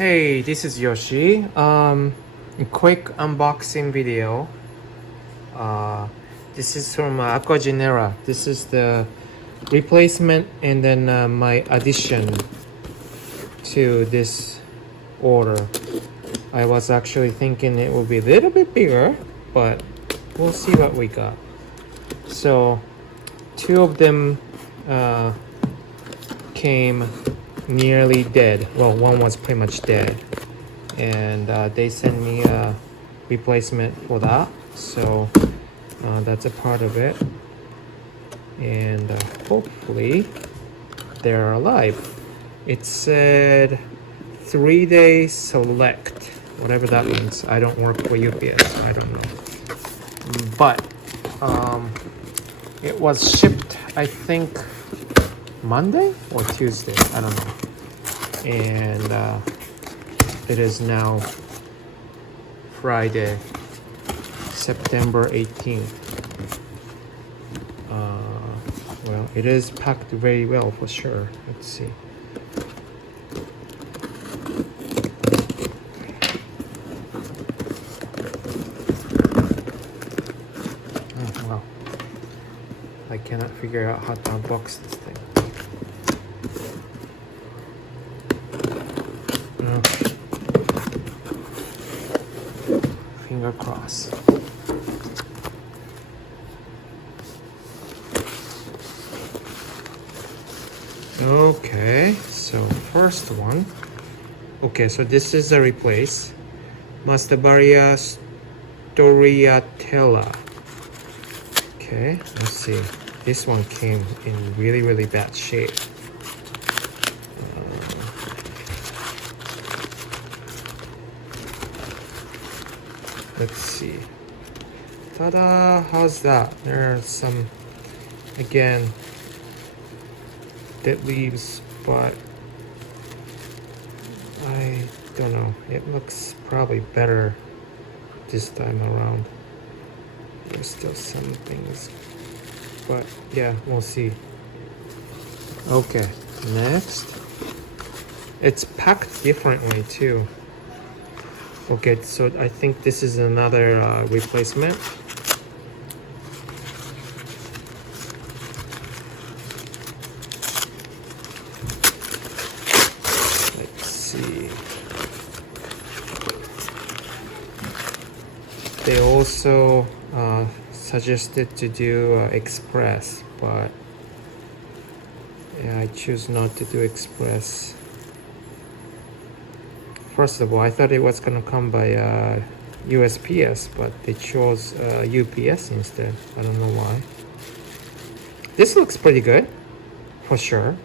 Hey, this is Yoshi. A quick unboxing video. This is from Ecuagenera. This is the replacement and then my addition to this order. I was actually thinking it would be a little bit bigger, but we'll see what we got. So, two of them came nearly dead. Well, one was pretty much dead, and they sent me a replacement for that, so that's a part of it, and hopefully they're alive. It said 3-day select, whatever that means. I don't work for UPS, I don't know, but it was shipped, I think, Monday or Tuesday, I don't know, and it is now Friday, September 18th. Well, it is packed very well for sure. Let's see. Oh, wow. I cannot figure out how to unbox this thing. Finger crossed. Okay, so first one. Okay, so this is a replace. Masturbaria storiatella. Okay, let's see. This one came in really bad shape. Let's see. Ta-da! How's that? There are some, again, dead leaves, but I don't know. It looks probably better this time around. There's still some things, but yeah, we'll see. Okay, next. It's packed differently too. Okay, so I think this is another replacement. Let's see. They also suggested to do express, but yeah, I choose not to do express. First of all, I thought it was gonna come by USPS, but they chose UPS instead. I don't know why. This looks pretty good, for sure.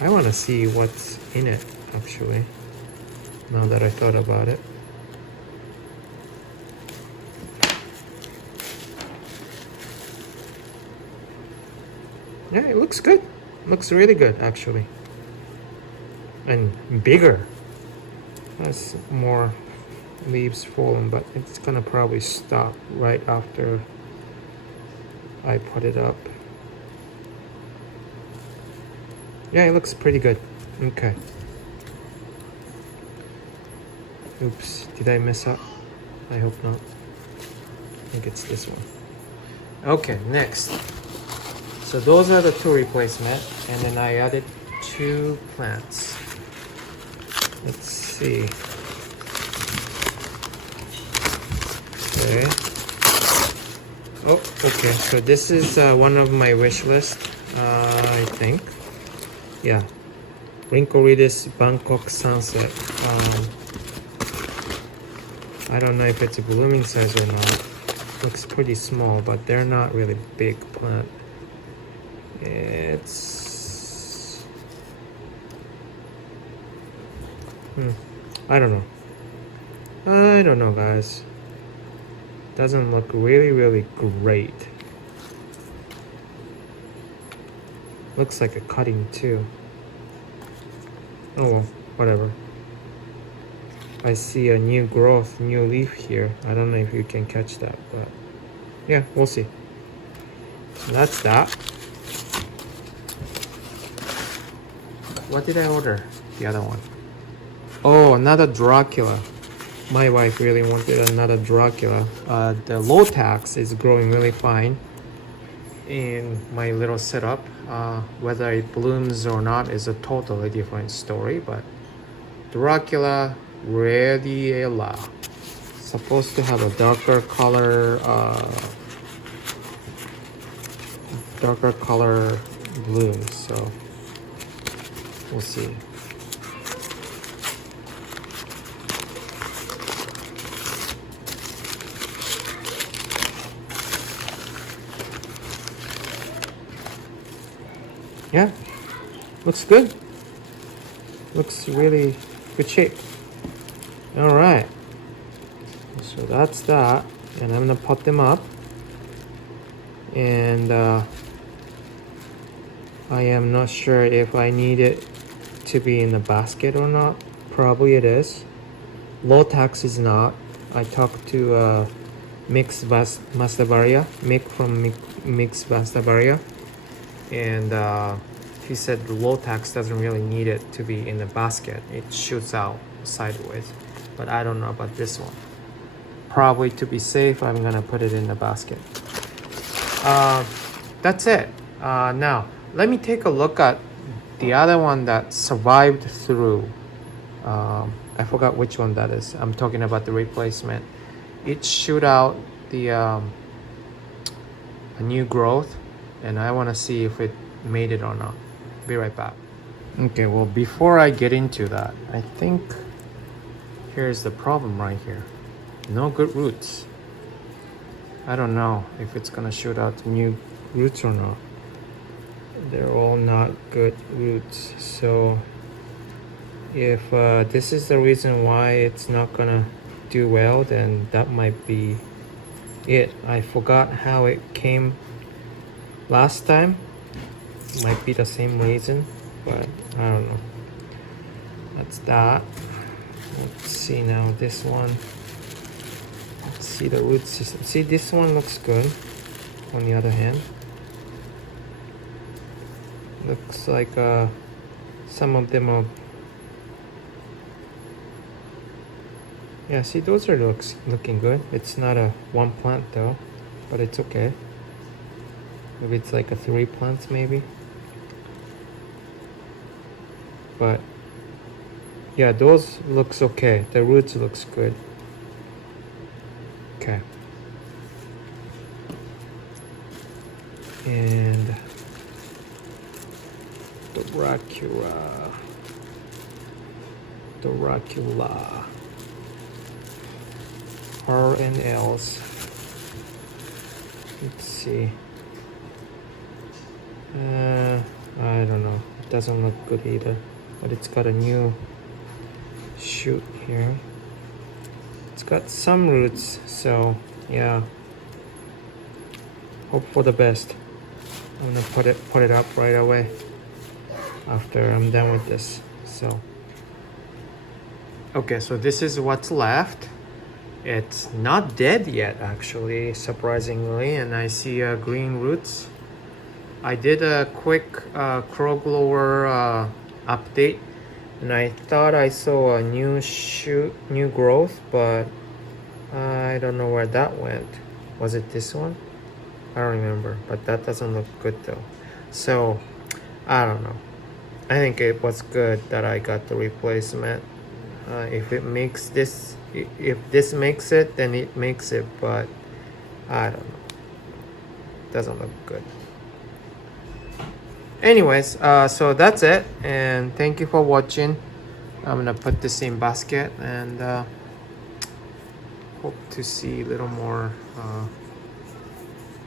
I want to see what's in it, actually, now that I thought about it. Yeah, it looks good. Looks really good, actually. And bigger. Has more leaves fallen, but it's gonna probably stop right after I put it up. Yeah, it looks pretty good. Okay. Oops, did I mess up? I hope not. I think it's this one. Okay, next. So those are the two replacements, and then I added 2 plants. Let's see. Okay. Oh, okay. So this is one of my wish list, I think. Yeah. Rhynchoridis Bangkok Sunset. I don't know if it's a blooming size or not. Looks pretty small, but they're not really big plant. It's I don't know, guys. Doesn't look really great. Looks like a cutting too. Oh well, whatever. I see a new growth, new leaf here. I don't know if you can catch that, but yeah, we'll see. So that's that. What did I order? the other one. Oh, another Dracula. My wife really wanted another Dracula. The Lotax is growing really fine in my little setup. Whether it blooms or not is a totally different story, but Dracula radiella supposed to have a darker color bloom, so we'll see. Yeah, looks good. Looks really good shape. All right, so that's that, and I'm gonna pot them up. And I am not sure if I need it to be in the basket or not. Probably it is. Lotax is not. I talked to Mix Mastabaria, Mick from Mix Mastabaria, and he said the Lotax doesn't really need it to be in the basket. It shoots out sideways, but I don't know about this one. Probably to be safe, I'm gonna put it in the basket. That's it. Now let me take a look at the other one that survived through. I forgot which one that is. I'm talking about the replacement. It shoot out the a new growth, and I want to see if it made it or not. Be right back. Okay, well, before I get into that, I think here's the problem right here. No good roots. I don't know if it's gonna shoot out new roots or not. They're all not good roots. So if this is the reason why it's not gonna do well, then that might be it. I forgot how it came last time. Might be the same reason, but I don't know. That's that. Let's see now this one. Let's see the root system. See, this one looks good. On the other hand, looks like some of them are. Yeah, see, those are looking good. It's not a one plant though, but it's okay. Maybe it's like a 3 plants maybe. But yeah, those looks okay. The roots looks good. Okay. And the Dracula. R and L's. Let's see. I don't know. It doesn't look good either. But it's got a new shoot here. It's got some roots, so yeah. Hope for the best. I'm gonna put it up right away after I'm done with this. So okay, so this is what's left. It's not dead yet, actually, surprisingly, and I see green roots. I did a quick crow glower update, and I thought I saw a new shoot, new growth, but I don't know where that went. Was it this one? I don't remember, but that doesn't look good though. So I don't know. I think it was good that I got the replacement. If it makes this, if this makes it, then it makes it, but I don't know. Doesn't look good. Anyways, so that's it, and thank you for watching. I'm gonna put this in basket and hope to see a little more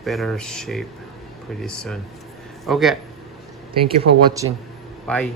better shape pretty soon. Okay, thank you for watching. Bye.